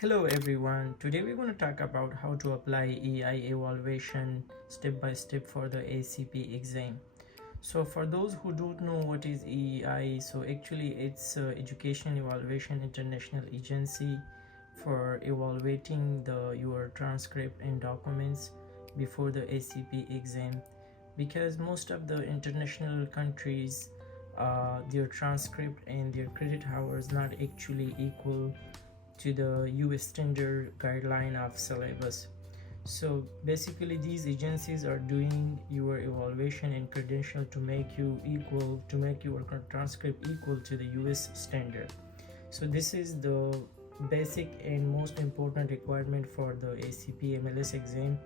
Hello everyone, today we're going to talk about how to apply EI evaluation step by step for the ASCP exam. So for those who don't know what is EEI, so actually it's Education Evaluation International Agency for evaluating your transcript and documents before the ASCP exam, because most of the international countries their transcript and their credit hours not actually equal to the US standard guideline of syllabus. So basically these agencies are doing your evaluation and credential to make your transcript equal to the US standard. So this is the basic and most important requirement for the ASCP MLS exam.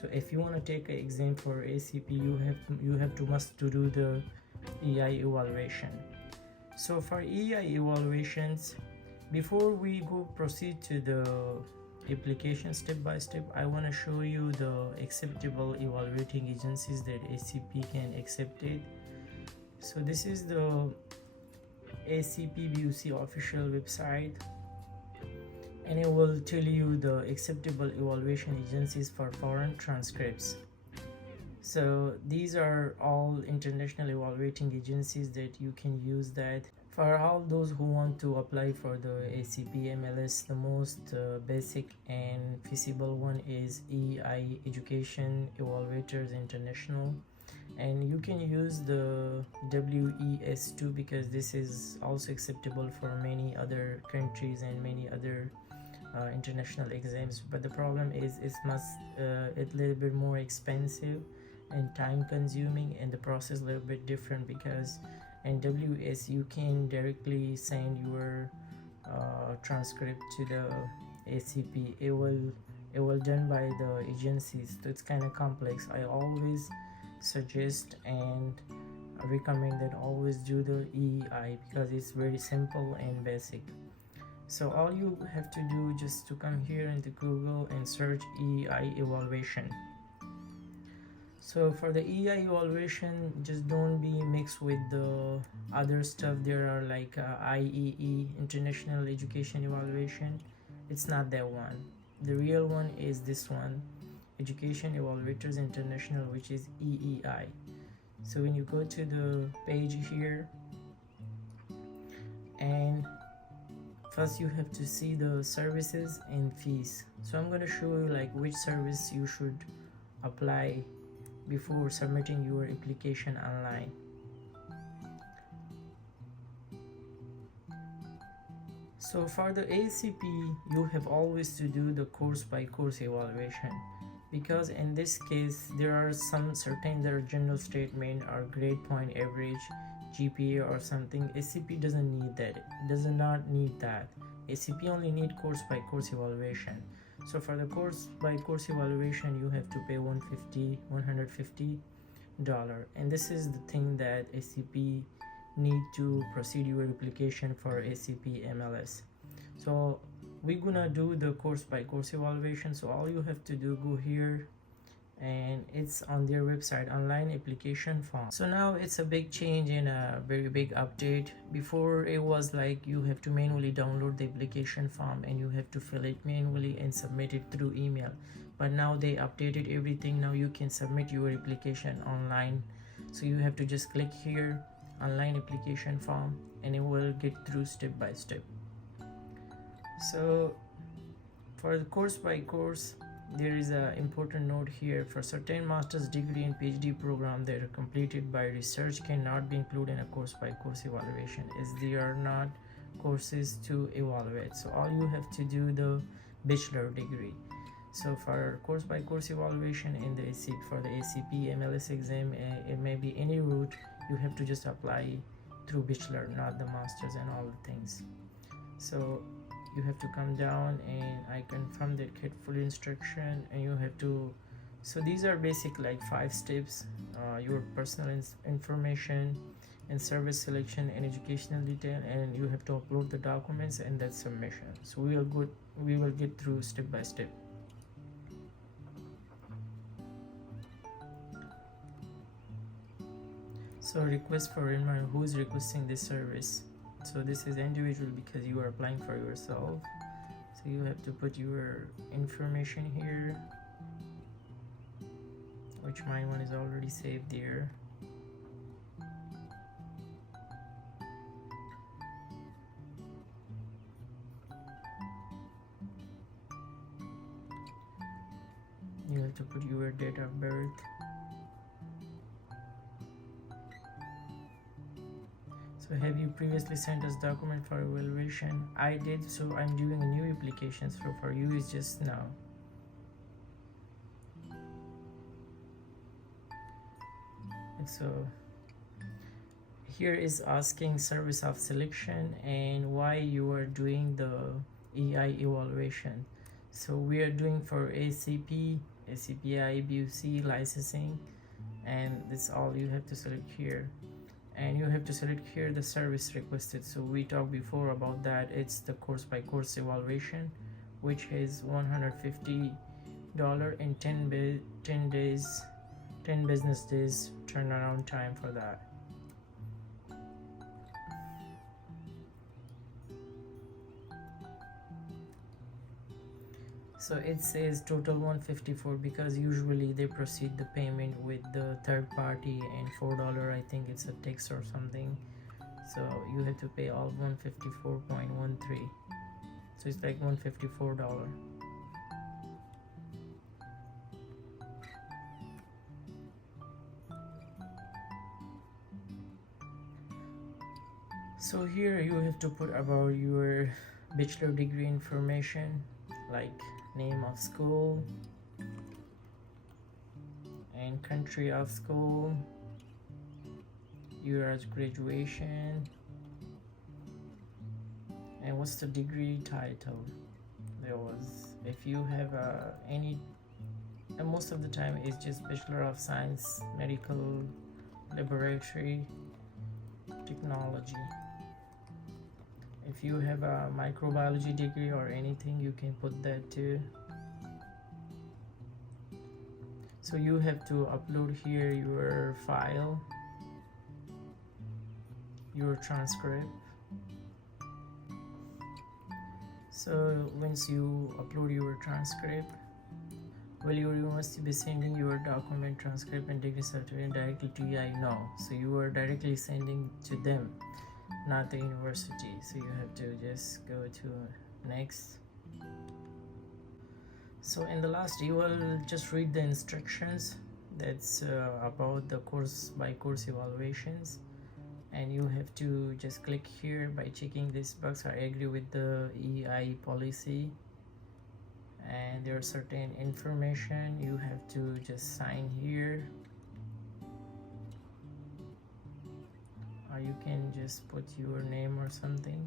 So if you want to take an exam for ASCP, you must to do the EI evaluation. So for EI evaluations, before we proceed to the application step by step, I want to show you the acceptable evaluating agencies that ASCP can accept it. So this is the ASCP BUC official website, and it will tell you the acceptable evaluation agencies for foreign transcripts. So these are all international evaluating agencies that you can use that. For all those who want to apply for the ASCP MLS, the most basic and feasible one is EEI Education Evaluators International, and you can use the WES2 because this is also acceptable for many other countries and many other international exams. But the problem is it's a little bit more expensive and time consuming, and the process a little bit different, because in WS you can directly send your transcript to the ASCP. It will done by the agencies, so it's kind of complex. I always suggest and recommend that always do the EEI because it's very simple and basic. So all you have to do just to come here into Google and search EEI evaluation. So for the EEI evaluation, just don't be mixed with the other stuff. There are like IEE, International Education Evaluation. It's not that one. The real one is this one, Education Evaluators International, which is EEI. So when you go to the page here, and first you have to see the services and fees. So I'm going to show you like which service you should apply before submitting your application online. So for the ASCP, you have always to do the course by course evaluation, because in this case there are some certain their general statement or grade point average, GPA or something. ASCP doesn't need that. It does not need that. ASCP only need course by course evaluation. So for the course by course evaluation, you have to pay $150, and this is the thing that ASCP need to proceed your application for ASCP MLS. So we're gonna do the course by course evaluation. So all you have to do, go here, and it's on their website, online application form. So now it's a big change and a very big update. Before it was like you have to manually download the application form and you have to fill it manually and submit it through email, but now they updated everything. Now you can submit your application online. So you have to just click here, online application form, and it will get through step by step. So for the course by course, there is an important note here. For certain master's degree and PhD program that are completed by research cannot be included in a course by course evaluation, as they are not courses to evaluate. So all you have to do the bachelor degree. So for course by course evaluation in the for the ASCP MLS exam, it may be any route. You have to just apply through bachelor, not the masters and all the things. So you have to come down, and I confirm that get full instruction, and you have to. So these are basic like 5 steps: your personal information and service selection and educational detail, and you have to upload the documents, and that's submission. So we will get through step by step. So request for reminder, who is requesting this service? So this is individual because you are applying for yourself. So you have to put your information here, which my one is already saved there. You have to put your date of birth. So have you previously sent us document for evaluation? I did, so I'm doing a new application, so for you is just now. And so here is asking service of selection and why you are doing the EEI evaluation. So we are doing for ASCP, ACPI, BUC licensing, and that's all you have to select here. And you have to select here the service requested. So we talked before about that. It's the course by course evaluation, which is $150 in 10 business days turnaround time for that. So it says total 154 because usually they proceed the payment with the third party, and $4 I think it's a tax or something. So you have to pay all 154.13. So it's like $154. So here you have to put about your bachelor degree information, like name of school and country of school, year graduation, and what's the degree title. There was, if you have any, and most of the time it's just Bachelor of Science, Medical, Laboratory Technology. If you have a microbiology degree or anything, you can put that too. So you have to upload here your file, your transcript. So once you upload your transcript, will your university be sending your document, transcript and degree certificate directly to EEI? No. So you are directly sending to them, not the university. So you have to just go to next. So in the last, you will just read the instructions that's about the course by course evaluations, and you have to just click here by checking this box, I agree with the EEI policy, and there are certain information you have to just sign here, or you can just put your name or something.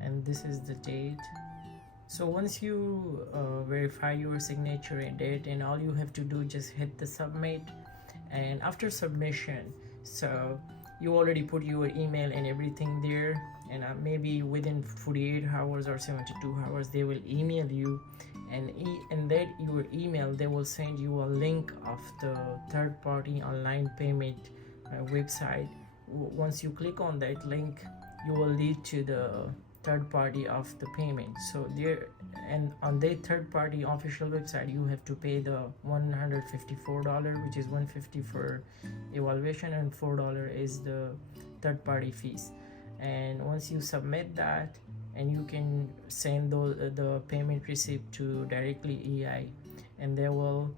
And this is the date. So once you verify your signature and date, and all you have to do, just hit the submit. And after submission, so you already put your email and everything there, and maybe within 48 hours or 72 hours they will email you, and in that your email they will send you a link of the third party online payment website. Once you click on that link, you will lead to the third party of the payment. So there, and on their third party official website, you have to pay the $154, which is $150 for evaluation, and $4 is the third party fees. And once you submit that, and you can send the payment receipt to directly EEI, and they will,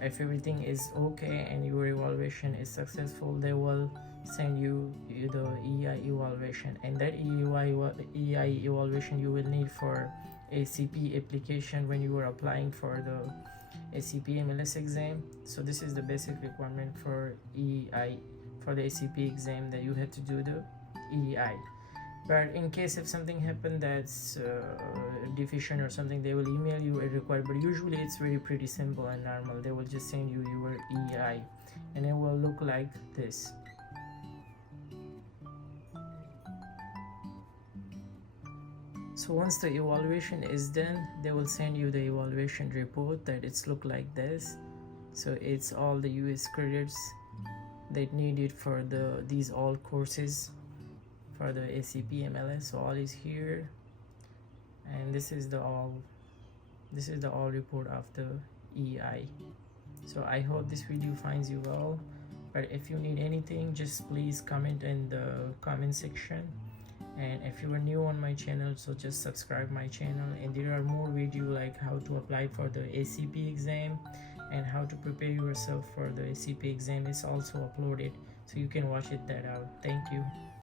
if everything is okay and your evaluation is successful, they will send you the EEI evaluation. And that EEI evaluation you will need for ACP application when you are applying for the ACP MLS exam. So this is the basic requirement for EEI, for the ACP exam, that you have to do the EEI. But in case if something happened that's deficient or something, they will email you a required, but usually it's very pretty simple and normal. They will just send you your EEI, and it will look like this. So once the evaluation is done, they will send you the evaluation report that it's look like this. So it's all the US credits that needed for these all courses for the ACP MLS. So all is here, and this is the all report of the EEI. So I hope this video finds you well, but if you need anything, just please comment in the comment section. And if you are new on my channel, so just subscribe my channel, and there are more videos like how to apply for the ACP exam and how to prepare yourself for the ACP exam. It's also uploaded, so you can watch that out. Thank you.